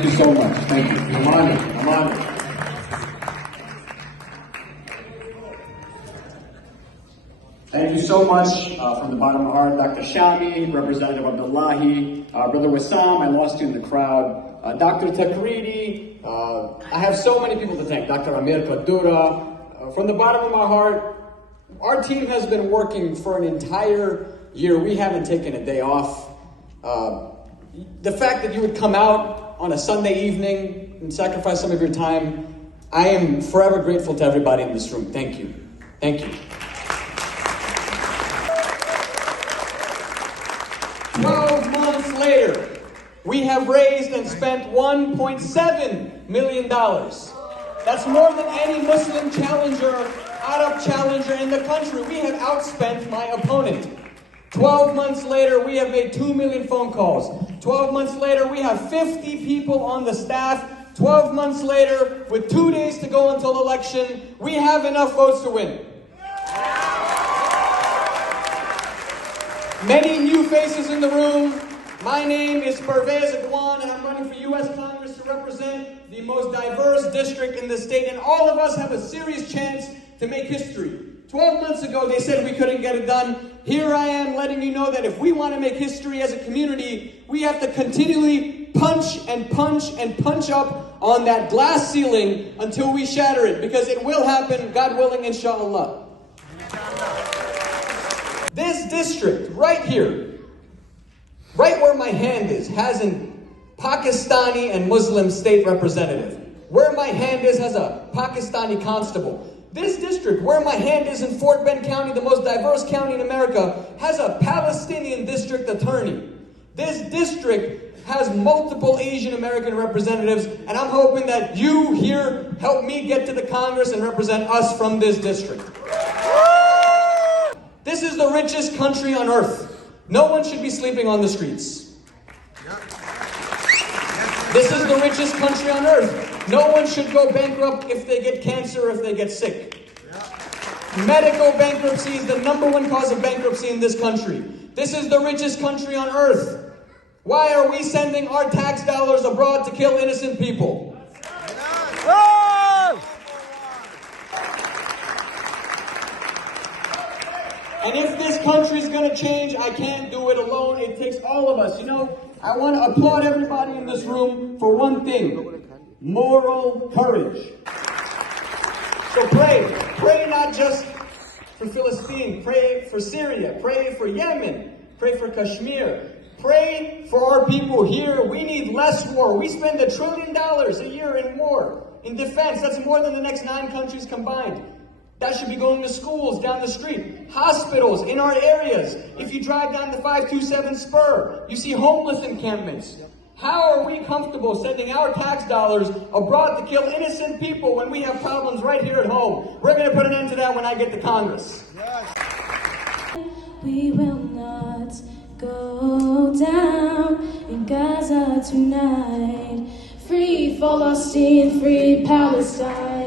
Thank you so much. Thank you. I'm honored. I'm honored. Thank you so much from the bottom of my heart, Dr. Shami, Representative Abdullahi, Brother Wassam, I lost you in the crowd, Dr. Takridi, I have so many people to thank, Dr. Amir Kadura. From the bottom of my heart, our team has been working for an entire year. We haven't taken a day off. The fact that you would come out on a Sunday evening and sacrifice some of your time, I am forever grateful to everybody in this room. Thank you. Thank you. 12 months later, we have raised and spent $1.7 million. That's more than any Muslim challenger, Arab challenger in the country. We have outspent my opponent. 12 months later, we have made 2 million phone calls. 12 months later, we have 50 people on the staff. 12 months later, with 2 days to go until election, we have enough votes to win. Many new faces in the room. My name is Parvez, Agwan, and I'm running for U.S. Congress to represent the most diverse district in the state, and all of us have a serious chance to make history. 12 months ago, they said we couldn't get it done. Here I am letting you know that if we want to make history as a community, we have to continually punch and punch and punch up on that glass ceiling until we shatter it, because it will happen, God willing, inshallah. This district, right here, right where my hand is, has a Pakistani and Muslim state representative. Where my hand is has a Pakistani constable. This district, where my hand is in Fort Bend County, the most diverse county in America, has a Palestinian district attorney. This district has multiple Asian American representatives, and I'm hoping that you here help me get to the Congress and represent us from this district. This is the richest country on earth. No one should be sleeping on the streets. This is the richest country on earth. No one should go bankrupt if they get cancer or if they get sick. Medical bankruptcy is the #1 cause of bankruptcy in this country. This is the richest country on earth. Why are we sending our tax dollars abroad to kill innocent people? And if this country is going to change, I can't do it alone. It takes all of us. You know, I want to applaud everybody in this room for one thing: moral courage. So pray. Pray not just for Philistine. Pray for Syria. Pray for Yemen. Pray for Kashmir. Pray for our people here. We need less war. We spend $1 trillion a year in war, in defense. That's more than the next 9 countries combined. That should be going to schools, down the street, hospitals, in our areas. If you drive down the 527 spur, you see homeless encampments. How are we comfortable sending our tax dollars abroad to kill innocent people when we have problems right here at home? We're going to put an end to that when I get to Congress. We will not go down in Gaza tonight. Free Palestine, free Palestine.